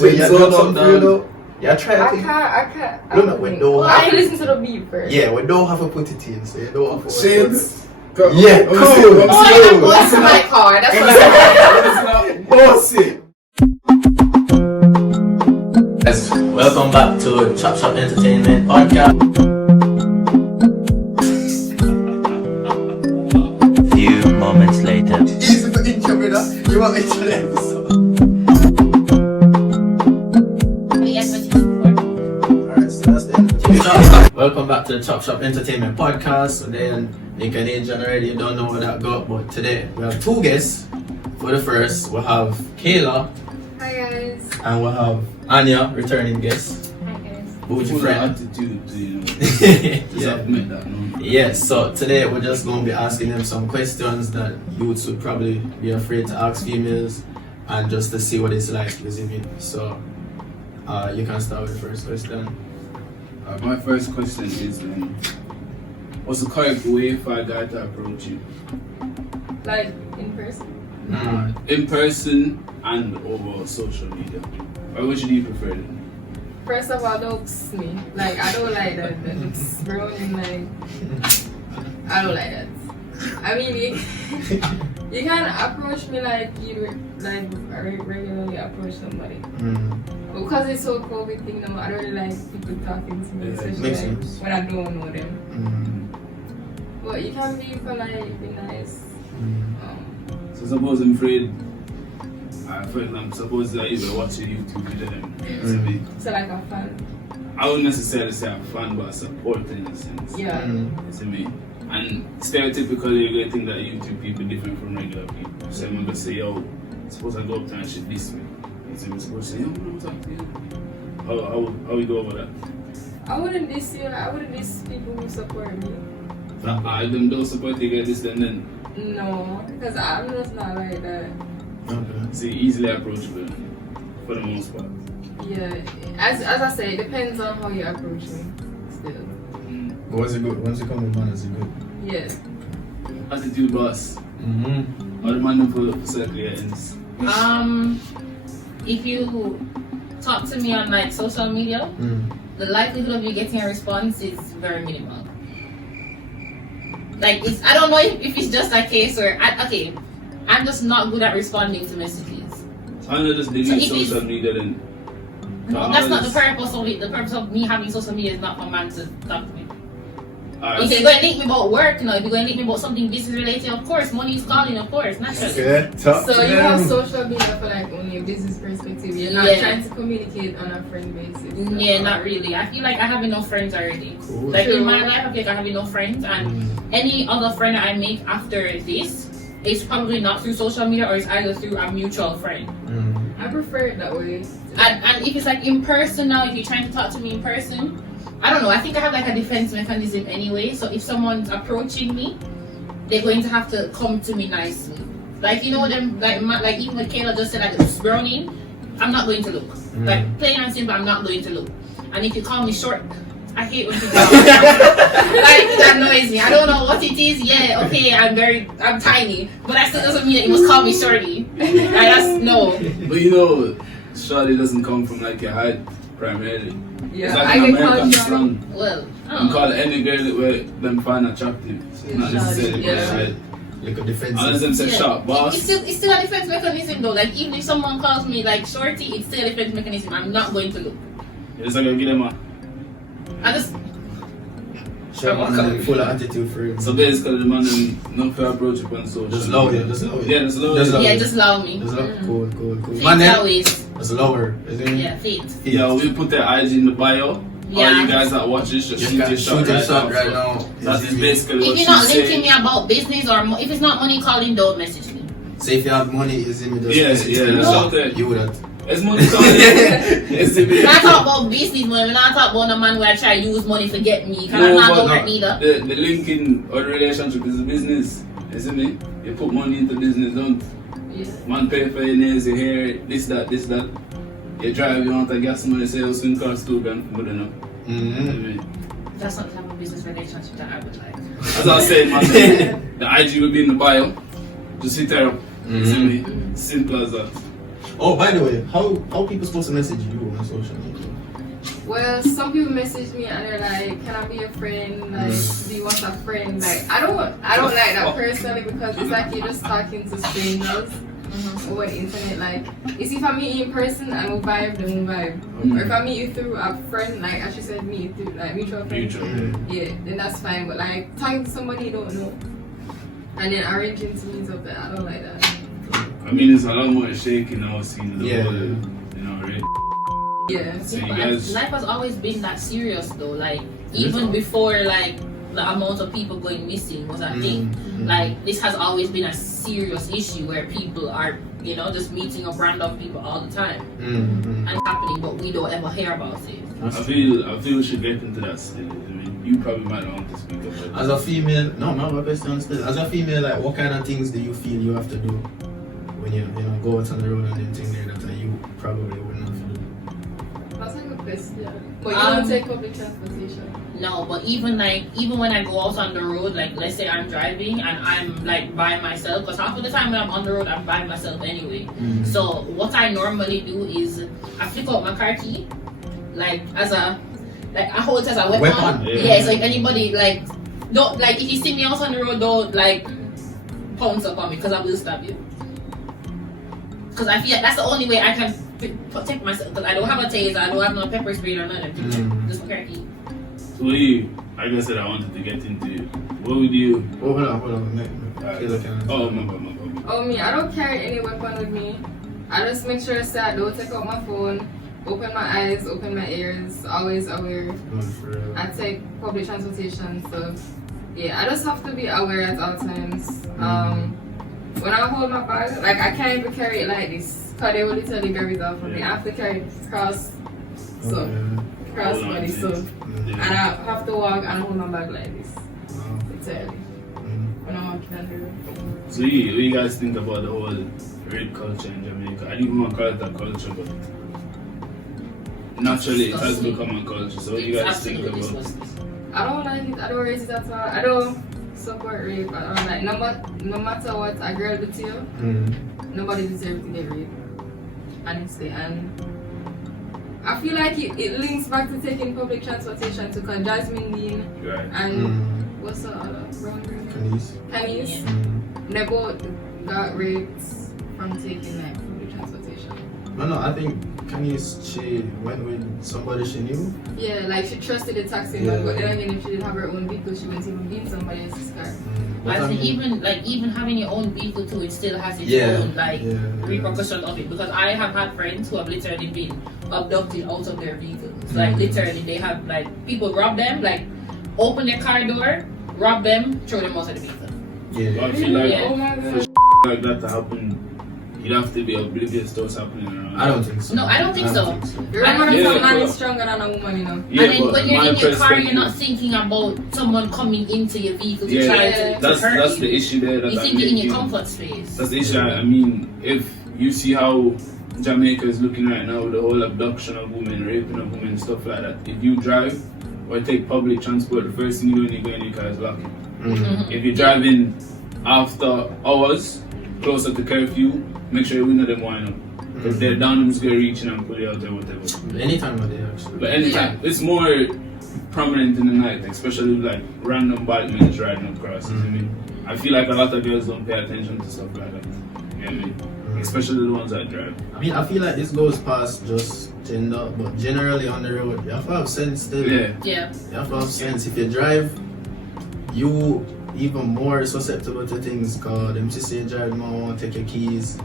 Wait, you drop something for you though? Yeah, try it. I can't. We don't I have to listen to the beat first. Yeah, we don't have to put it in, so you don't have to. Shades. Yeah, cool. Oh, I'm going to my car. That's what I'm saying. Yes, welcome back to Chop Shop Entertainment Podcast. Few moments later. Easy for intro, brother. You want me to the episode? Alright, so that's the end. Welcome back to the Chop Shop Entertainment Podcast. Today, in Canadian already, you don't know what that got, but today we have two guests. For the first, we'll have Kayla. Hi guys. And we'll have Anyah, returning guest. Hi guys. Who's your friend? Attitude to you. Yes, so today we're just going to be asking them some questions that youths would probably be afraid to ask females, and just to see what it's like living. So you can start with the first question. My first question is, what's the correct way for a guy to approach you? Like in person? In person and over social media. Or which do you prefer? First of all, looks me. Like I don't like that. That looks browning. Like I don't like that. I mean, you can approach me like you regularly approach somebody. Because it's so COVID thing now, I don't really like people talking to me, especially like when I don't know them. But you can be polite, be nice. So suppose I'm afraid, for example, suppose that you watch a YouTube video, So like a fan. I wouldn't necessarily say I'm a fan, but a supporter in a sense. Yeah. See me? And stereotypically, you're going to think that YouTube people are different from regular people. So I'm going to say, yo, suppose I go up there and shit this way. So I'm supposed to say, yo, I'm talking to you. How we go over that? I wouldn't diss you. I wouldn't diss people who support me. Them don't support you, get this then. No, because I'm just not like that. Okay. So easily approachable for the most part. Yeah, as I say, it depends on how you approach me. Still. But was it good? Once you come with man, is it good? Yeah. Attitude boss. Or the man for circle ends. If you talk to me on like social media, the likelihood of you getting a response is very minimal. Like I don't know if it's just a case where I'm just not good at responding to messages. So I'm just delete social media then. No, that's not the purpose of it. The purpose of me having social media is not for man to talk to me. If you're going to link me about work, if you're going to link me about something business related, of course, money is calling, of course, naturally. Okay, talk So to you them. have social media for like only a business perspective. You're not trying to communicate on a friend basis. Yeah, not really. I feel like I have enough friends already. Cool. Like in my life, I feel like I have enough friends, and any other friend that I make after this is probably not through social media, or it's either through a mutual friend. I prefer it that way. And if it's like in person now, if you're trying to talk to me in person, I don't know, I think I have like a defense mechanism anyway. So if someone's approaching me, they're going to have to come to me nicely. Like, you know, them like even what Kayla just said, like it's browning, I'm not going to look. Like plain and simple, I'm not going to look. And if you call me short, I hate when people like that annoys me. I don't know what it is. Yeah, okay, I'm tiny, but that still doesn't mean that you must call me shorty. Like, that's no. But you know, shorty doesn't come from like your height primarily. Yeah, it's like I an get called American short. slang. Well, You call any girl where them find attractive. It's not necessarily Yeah. for height. Like a defensive. Unless them say sharp boss. It's still a defense mechanism though. Like even if someone calls me like shorty, it's still a defense mechanism. I'm not going to look. You're just like, give them a. I just Sure, man, full of attitude for it. So basically, the man them not fair approach upon social. Just lower it, just lower it. Yeah, just lower it. yeah, just allow me. Just lower. Cool. Faith Man, then, always. just lower. Isn't it? Yeah, faith. Yeah, we put their IG in the bio. Yeah. All you guys that watch this, just shoot your shot right now. That is basically what If you're she's not linking saying. me about business or if it's not money calling, don't message me. So if you have money, is it just Yeah, just shout it. you would have. It's money calling. It's the When I talk about business money, when I talk about a man where I try to use money to get me, because I'm not over it neither. The linking or the relationship is a business. You see me? You put money into business, don't. Yeah. Man pay for your nails, your hair, this, that. You drive, you want a gas money, say you swing cars $2 grand, good enough. That's not the type of business relationship that I would like. As I was saying, man, the IG will be in the bio. Just hit her up. You see me? Simple as that. Oh, by the way, how people supposed to message you on social media? Well, some people message me and they're like, "Can I be a friend? Like, do you want a friend?" Like, I don't like that personally because it's like you're just talking to strangers over the internet. Like, it's if I meet you in person and we'll vibe, then we'll vibe. Or if I meet you through a friend, like as she said, meet you through like mutual friends. Yeah, then that's fine. But like talking to somebody you don't know and then arranging to meet up, I don't like that. I mean, it's a lot more shaking now, seeing the whole, you know, right? Yeah. So Yeah, you but guys, life has always been that serious though. Like even before like the amount of people going missing was a thing. Like this has always been a serious issue where people are, you know, just meeting up random people all the time and it's happening, but we don't ever hear about it. I feel we should get into that still. I mean, you probably might not want to speak about it. As a female, no, my question still. As a female, like, what kind of things do you feel you have to do when you go out on the road and then things there that you probably wouldn't have to do? That's a good question. But you don't take public transportation. No, but even when I go out on the road, like let's say I'm driving and I'm like by myself, because half of the time when I'm on the road I'm by myself anyway. So what I normally do is I flick out my car key, like I hold it as a weapon. Yeah, so if anybody like don't like if you see me out on the road, don't like pounce up on me because I will stab you. Because I feel like that's the only way I can protect myself. Because I don't have a taser, I don't have no pepper spray or nothing. Just my car key. So like I said, I wanted to get into it. What would you? Oh, hold on. Kayla can Oh, my bad. Oh, me, I don't carry any weapon with me. I just make sure that I don't take out my phone, open my eyes, open my ears, always aware. I take public transportation, so yeah, I just have to be aware at all times. When I hold my bag, like I can't even carry it like this, because they will literally grab it off from me. I have to carry it cross body, so. And I have to walk and hold my bag like this. Literally. When I'm walking on the road. So what do you guys think about the whole rape culture in Jamaica? I didn't even want to call it a culture, but naturally it has become a culture. So what do you guys think about it? I don't like it, I don't rate it at all. I don't support rape. I don't like no matter what a girl do to you, nobody deserves to get raped. Honestly. And I feel like it links back to taking public transportation to Jasmine Dean and what's the other brown girl? Canis. They both got raped from taking like public transportation. No, I think she went with somebody she knew. Yeah, like she trusted the taxi man, but then again if she didn't have her own vehicle, she wouldn't even be in somebody else's car. I think even having your own vehicle too, it still has its own repercussions of it. Because I have had friends who have literally been abducted out of their vehicles. Like literally, they have like people rob them, like open their car door, rob them, throw them out of the vehicle. Yeah, I feel like oh my God. for like that to happen, you'd have to be oblivious to what's happening around. I don't think so. No, I don't think so. Remember that a man is stronger than a woman, you know. Yeah, and then when you're in your car, you're not perspective- thinking about someone coming into your vehicle to Yeah, try to that's hurt you. the issue there. You think you're in your comfort space. That's the issue. I mean, if you see how Jamaica is looking right now, the whole abduction of women, raping of women, stuff like that. If you drive or take public transport, the first thing you do when you go in your car is lock it. If you're driving after hours, closer to curfew, make sure your window them wind up. If they're down, I'm just gonna reach in and pull you out or whatever. Anytime of day, actually. But anytime, it's more prominent in the night, especially with like random bike men riding across. You know what I mean? I feel like a lot of girls don't pay attention to stuff like that. You know what I mean? Especially the ones that drive. I mean, I feel like this goes past just gender, but generally on the road, you have to have sense still. Yeah. Yeah. You have to have sense. If you drive, you even more susceptible to things called them say you drive more, take your keys,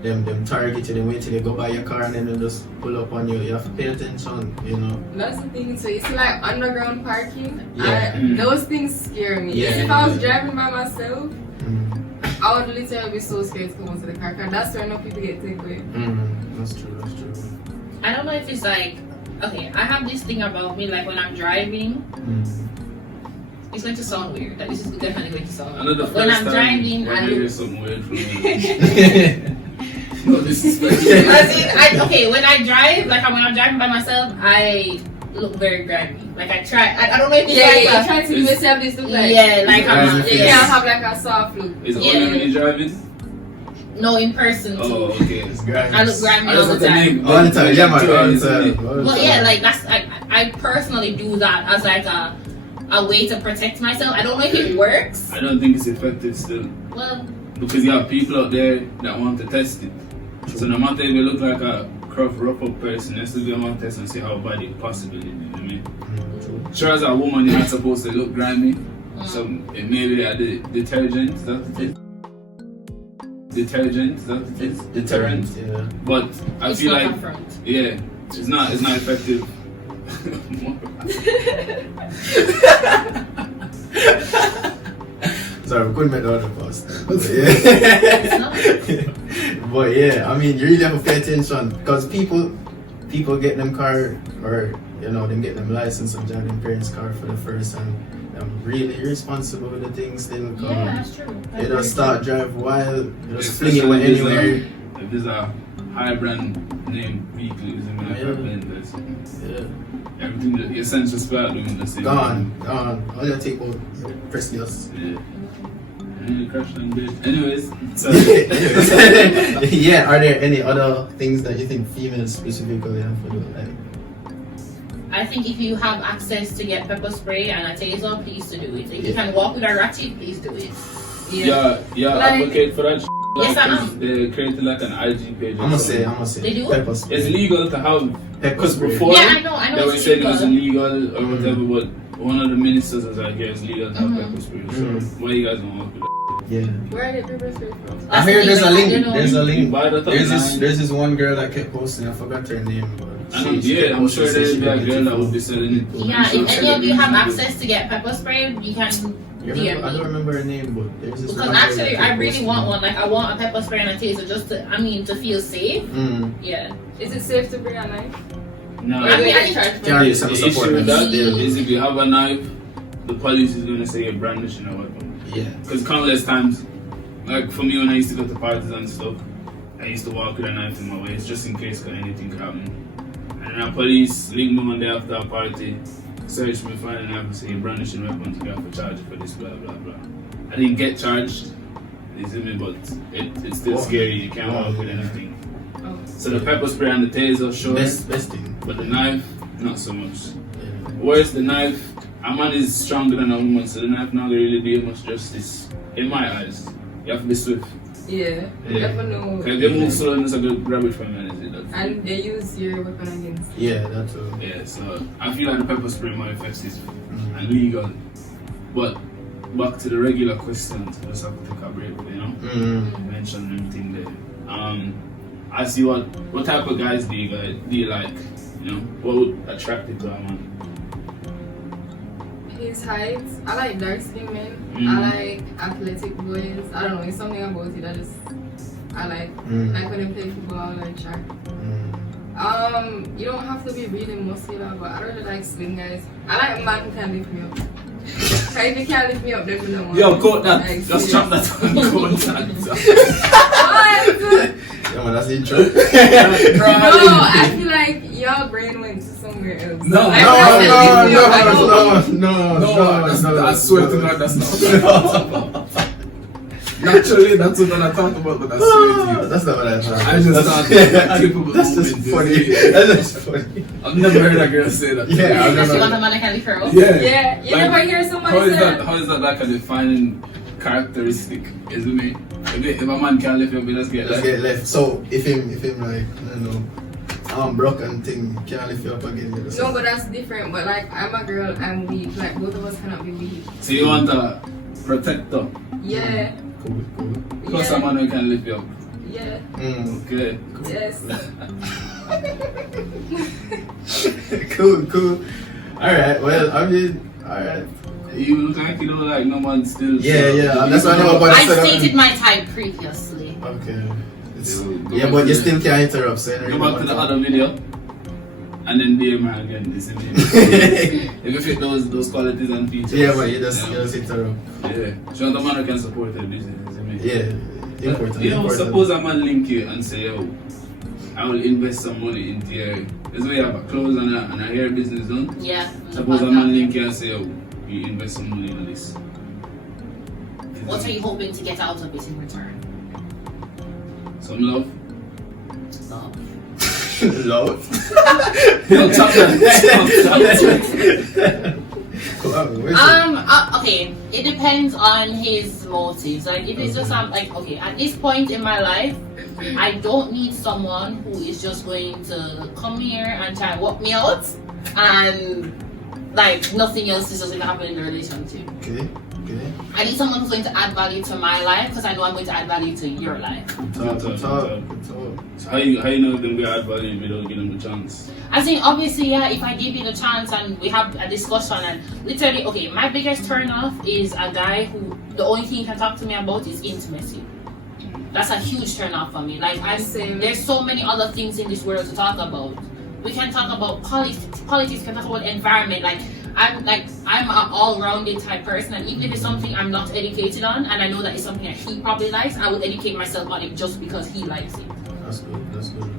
them target you, them wait till you go by your car and then they just pull up on you. You have to pay attention, you know. That's the thing, so you see like underground parking, Yeah. those things scare me. Yeah. If I was driving by myself, I would literally be so scared to come into the car, because that's where no people get taken away. That's true. I don't know if it's like, okay, I have this thing about me, like when I'm driving, it's going to sound weird. Like, this is definitely going to sound weird. But when I'm driving, I look. Something weird from me. No disrespect. Okay, when I drive, like when I'm driving by myself, I look very grimy. Like I try, I don't know if it's You're trying to make yourself this look like. Yeah, like you can't have like a soft look. Is it only when you're driving? No, in person too. Oh, okay. It's grimy. I look grimy I all just the want the time. name. All the time, yeah, man, all the Isn't it? time. All the Well, time. yeah, like that's I personally do that as like a way to protect myself. I don't know if it works. I don't think it's effective still. Well, Because you have people out there that want to test it. So no matter if you look like a rough up person, you still gonna want to test and see how bad it possibly is, you know what I mean? Sure, as a woman, you're not supposed to look grimy. So it may be the detergent, is that what it is? Detergent, is that what it is? Deterrent. Yeah. But I it's feel not like, upfront. yeah, it's not effective. Sorry, we couldn't make the other post. It's not. But yeah, I mean, you really have to pay attention because people get them car or them get them license and drive them parents' car for the first time. I'm really irresponsible with the things. Then come, Yeah, that's true. you just start drive wild, you just fling it Especially anywhere. If there's a high brand name vehicle, it's in my Yeah. everything that your essential spare doing the same. Gone. All you take out, press yes. Yeah. And you crash them dead. Anyways, so Yeah, are there any other things that you think females specifically have to do? Like, I think if you have access to get pepper spray and a taser, please to do it. If you Yeah. can walk with a ratchet, please do it. yeah, Like- advocate for that. Yes, I am. They created like an IG page. or I'm gonna something. say They do? pepper spray. It's legal to have Pepper because spray. before Yeah, I know they were it's saying it was illegal. illegal or whatever, but one of the ministers was like, yeah, it's legal to have pepper spray. So why you guys don't work with that? Yeah. Where are the pepper spray from? I That's hear the there's a thing, link. you know. There's a link. Buy that There's online. this one girl that kept posting. I forgot her name, but And kept I'm posting, sure said there's she a got girl it that for- would be selling it. Yeah, if any of you have access to get pepper spray, you can You DM remember, I don't me. remember her name, but there's this Because one girl actually, that I kept really posting. want one. Like, I want a pepper spray and a taser just to, to feel safe. Yeah. Is it safe to bring a knife? No, I mean, I charge think- Can't use the some issue support. with that Yeah. is if you have a knife, the police is going to say you're brandishing a weapon. Yeah. Because countless times, like for me when I used to go to parties and stuff, I used to walk with a knife in my waist just in case anything could happen. And then the police link me one day after a party, search me, find a knife and say you're brandishing weapons, you have to charge for this, blah blah blah. I didn't get charged, you see me, but it's still scary, you can't walk with anything. Oh. So the pepper spray and the taser, sure, Best thing. but the knife, not so much. Yeah. Whereas the knife, a man is stronger than a woman, so the knife not really do much justice in my eyes. You have to be swift. Yeah. You never know. Because if they move slow, it's a good grab it from you and it's that. And they use your weapon against you. Yeah, that's too. Yeah, so I feel like the pepper spray more effective and legal. But back to the regular questions, I just have to take a break, mention everything there. I see what type of guys do you like? You know, what would attract you to a man? His height. I like dark skinned men. I like athletic boys. I don't know, it's something about it that I like. Like when they play football, like track. You don't have to be really muscular, but I really like slim guys. I like a man who can lift me up. If you can't lift me up, then we don't want Yo, me. quote that. Like, Just chop that one. Quote that. What? Yeah, man, that's the intro. No, I feel like your brain went to somewhere else. No, Like, No, when I said lift me up, I don't- No, I swear to God, that's not. Naturally, that's what I talk about, but I swear to you. That's not what I thought. I just That's- thought capable That's just movement is- funny. That's just funny. I've never heard a girl say that. Yeah, I've Unless you want a never. man that can lift her up. Yeah. Yeah, you Like, never hear somebody How is say that? How is that like a defining characteristic? Isn't it? If a man can't lift you up, he just get Let's left. get left. So if him like I don't know, I'm broken thing, can't lift you up again. You know, No, but that's different. But like, I'm a girl, I'm weak. Like, both of us cannot be weak. So you want a protector? Yeah, cool. Because a yeah, man who can lift you up. yeah, Okay. yes. cool. Alright, well, I mean, alright. You look like you know, like no man still. Yeah, that's what I know about I it. stated my type previously. Okay. It's, Go yeah, back but to you the- still can't interrupt, so Go back to the other video. And then DM her again. This is it. If you fit those qualities and features. Yeah, but you just interrupt. Yeah. Show the man who can support her business. Isn't it? Yeah, important. You know, important. suppose a man link you and say, yo, I will invest some money into your. This way you have a clothes and a hair business done. Yeah. Suppose a man link you and say, yo, you invest some money on this. What are you hoping to get out of it in return? Some love. Love? Yo, chocolate. Okay, it depends on his motives. Like, if it's just like, okay, at this point in my life, I don't need someone who is just going to come here and try to walk me out, and like nothing else is just going to happen in the relationship. Okay. I need someone who's going to add value to my life, because I know I'm going to add value to your life. Talk. So how you know it's gonna be add value without giving them the chance? I think obviously, yeah, if I give you the chance and we have a discussion, and literally, okay, my biggest turn off is a guy who the only thing he can talk to me about is intimacy. That's a huge turn off for me. Like, there's so many other things in this world to talk about. We can talk about politics, we can talk about environment. I'm an all-rounded type person, and even if it's something I'm not educated on, and I know that it's something that he probably likes, I would educate myself on it just because he likes it. That's good.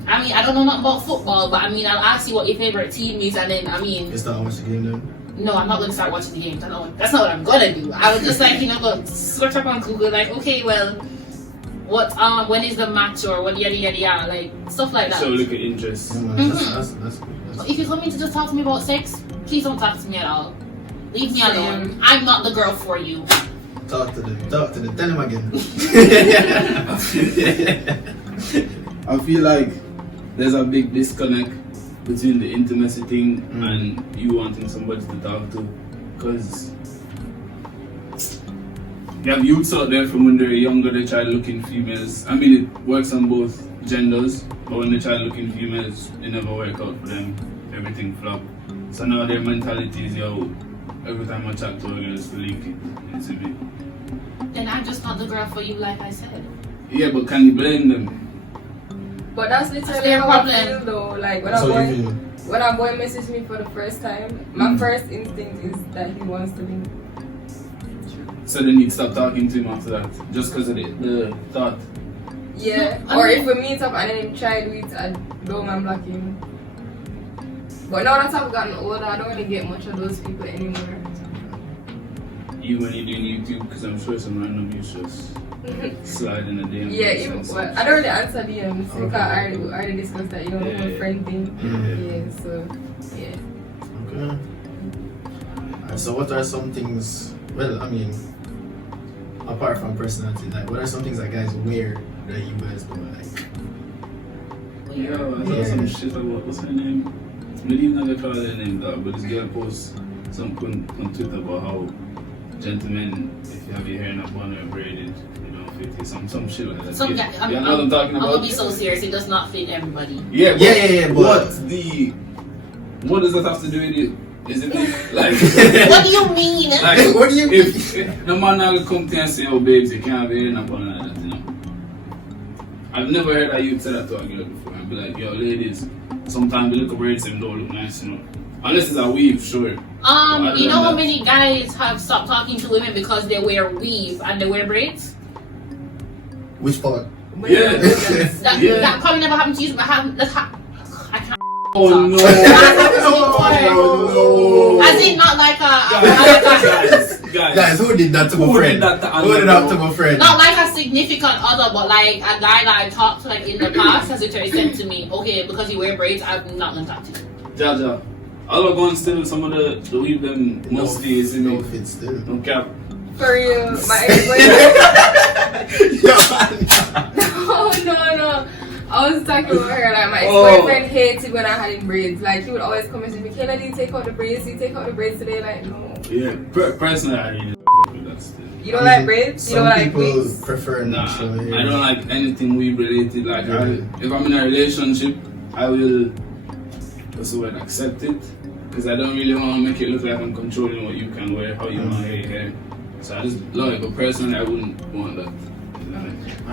I mean, I don't know nothing about football, but I mean, I'll ask you what your favorite team is, and then, I mean... You start watching the game then? No, I'm not going to start watching the games. That's not what I'm going to do. I was just like, go search up on Google, like, okay, well, what, when is the match, or what, yada, yada, yada, like, stuff like that. So look at interest. Yeah, man, that's good. But if you're coming to just talk to me about sex, please don't talk to me at all. Leave me alone. I'm not the girl for you. Talk to them. Tell them again. I feel like there's a big disconnect between the intimacy thing and you wanting somebody to talk to, because you have youths out there from when they're younger, they try looking females. I mean, it works on both genders, but when they try looking females, it never work out for them. Everything flop. So now their mentality is, yo, every time I chat to a girl, just leak it into me. Then I'm just not the girl for you, like I said. Yeah, but can you blame them? But that's literally their how problem. I feel though. Like when a boy messages me for the first time, my first instinct is that he wants to be. So then you'd stop talking to him after that, just because of the thought. Yeah. Or if we meet up and then him try to do it, I blow man block him. But now that I've gotten older, I don't really get much of those people anymore. Even when you're doing YouTube, because I'm sure some random you just slide in a DM. Yeah, even, well, I don't really answer DMs because I already discussed that, you know, the friend thing. Yeah, so, yeah. Okay. So what are some things, well, I mean, apart from personality, like what are some things that guys wear that you guys don't like? Yeah, I saw some shit about, what's her name? Maybe I'm not gonna call her name though, but this girl posts something on Twitter about how gentlemen, if you have your hair in a bun or braided, you don't fit it. Some shit like that. I'm talking about? I'm gonna be so serious, it does not fit everybody. Yeah, but what does that have to do with it? Is it like What do you mean? like, what do you if no man will come to you and say, oh babes, you can't have your hair in a bun like that, you know? I've never heard that you say that to a girl before. I'd be like, yo ladies, sometimes the little braids them don't look nice, you know. Unless it's a weave, sure. You know how many guys have stopped talking to women because they wear weave and they wear braids? Which part? Yeah. That probably never happened to you, but I can't. Oh no! Oh no! As in, not like Guys, who did that to my friend? Who did that to my friend? not like a significant other, but like a guy that I talked to like in the past has literally said to me, okay, because you wear braids, I'm not gonna talk to you. Jaja, I'll go and still some of the weave them mostly is in no me. fit still. No cap. For real, my ex-boyfriend. No. I was talking about her, like my ex-boyfriend hated when I had in braids. Like he would always come and say, Kayla, did you take out the braids? Did you take out the braids today? Like, no. Yeah, personally I need with that still. You don't like braids? You don't like people wigs? prefer natural hair. I don't like anything weave related. Like if I'm in a relationship, I will, what's the word, accept it. Because I don't really want to make it look like I'm controlling what you can wear, how you want to wear your hair. So I just love it, but personally I wouldn't want that.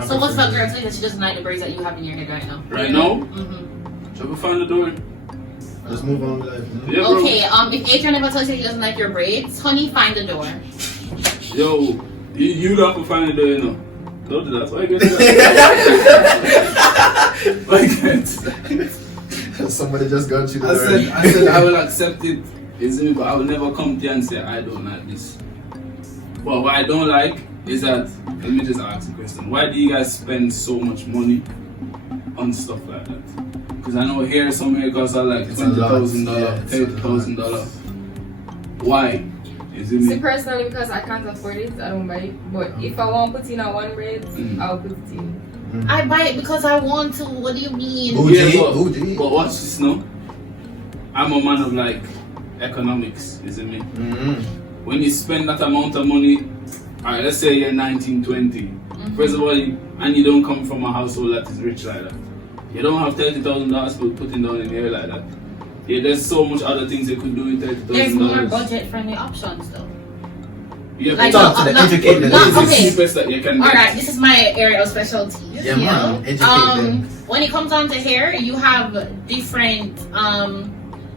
So what's that girl saying that she doesn't like the braids that you have in your head right now? Right now? Mm-hmm. Shall we find the door? Just move on with life. Yeah, okay, if Adrian never tells you he doesn't like your braids, honey, find the door. Yo, you don't have to find the door, you know. Don't do that. Why you get that? Somebody just got you the I said I will accept it, isn't it? But I will never come to you and say I don't like this. But what I don't like is that, let me just ask a question. Why do you guys spend so much money on stuff like that. Because I know here somewhere costs like It's a lot, $20,000, yeah, it's a $30,000. Why? Is it See, me? personally, because I can't afford it, I don't buy it. But if I want to put in a one braid, I'll put it in. I buy it because I want to. What do you mean? Bougie, Yeah, bougie. But watch this now. I'm a man of like economics, is it me? When you spend that amount of money, alright, let's say you're 19, 20. First of all, and you don't come from a household that is rich like that. You don't have $30,000 to put in down in here like that. Yeah, there's so much other things you could do with $30,000. There's more budget-friendly options though. Yeah, Like, but Talk to the educated no, it's the okay. cheapest that you can get. Alright, this is my area of specialty. Yeah, man, educate them. When it comes down to hair, you have different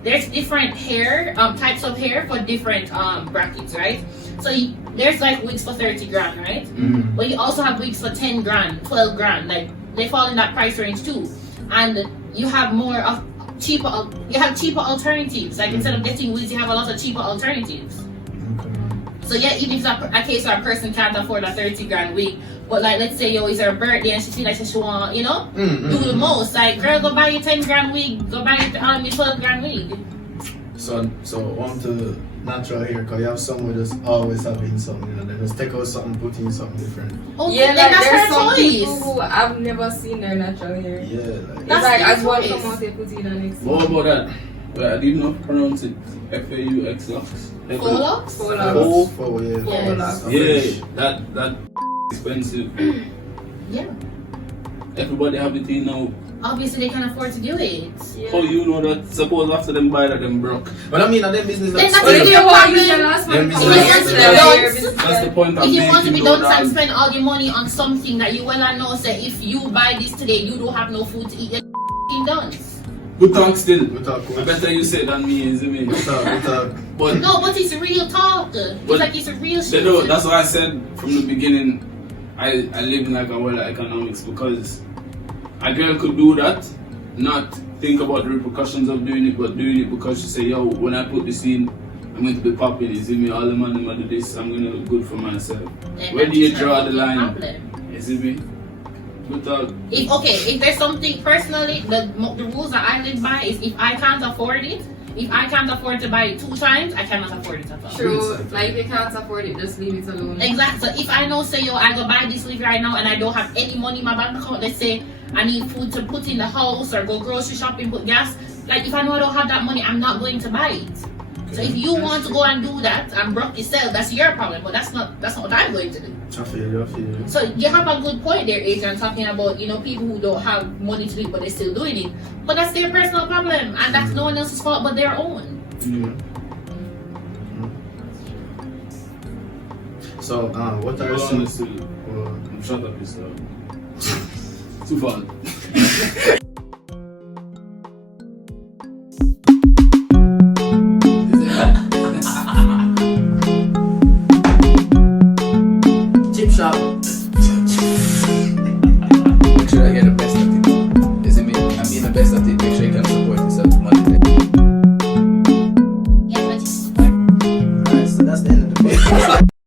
there's different hair types of hair for different brackets, right? So there's like wigs for 30 grand, right? But you also have wigs for 10 grand, 12 grand, like they fall in that price range too. And you have more of cheaper alternatives. Like instead of getting wigs, you have a lot of cheaper alternatives. So yeah, even if a case where a person can't afford a 30 grand wig, but like let's say it's her birthday and she feel like she want, do the most. Like girl, go buy your 10 grand wig, go buy your 12 grand wig. So on to natural hair, because you have someone just always having something, and then just take out something, put in something different. Okay, Yeah, then like that's there's her some people choice. who I've never seen their natural hair. Yeah, like It's That's like their as one choice. come out, they put in the next What one. about that? Well, I did not pronounce it FAUX locks. Full locks? Full locks. four, yeah. Yes. locks. Yeah, that expensive. Yeah. Everybody have it in now. Obviously, they can afford to do it. Yeah. How you know that? Suppose after them buy that, them broke. But I mean, are them business Then that's that's But if the you Yeah, want, problem. you can ask Them my is comment. like- That's the point I'm If you want to be making, done though, and that- spend all your money on something that you well know, say if you buy this today, you don't have no food to eat, you're f***ing done. Good talk still. We talk, I better you say it than me, is it me? we talk. But No, but it's real talk. It's But like it's a real they shit. don't, that's why I said from the beginning, I live in like a world of economics, because a girl could do that, not think about the repercussions of doing it, but doing it because she say, yo, when I put this in, I'm going to be popping. Is it me? All the man I'm going to do this, I'm going to look good for myself. Then Where that's do you just draw a the line? problem. Is it me? Good talk. If there's something personally, the rules that I live by is if I can't afford it, if I can't afford to buy it 2 times, I cannot afford it at all. True. Like if you can't afford it, just leave it alone. Exactly. So if I know, say, I go buy this wig right now and I don't have any money in my bank account, let's say I need food to put in the house or go grocery shopping, put gas. Like if I know I don't have that money, I'm not going to buy it. So if you want to go and do that and broke yourself, that's your problem. But that's not what I'm going to do. I feel you. So you have a good point there, Adrian, talking about people who don't have money to do it but they're still doing it. But that's their personal problem and that's no one else's fault but their own. So, what are Hold some... on, still. Shut up yourself. Too fun.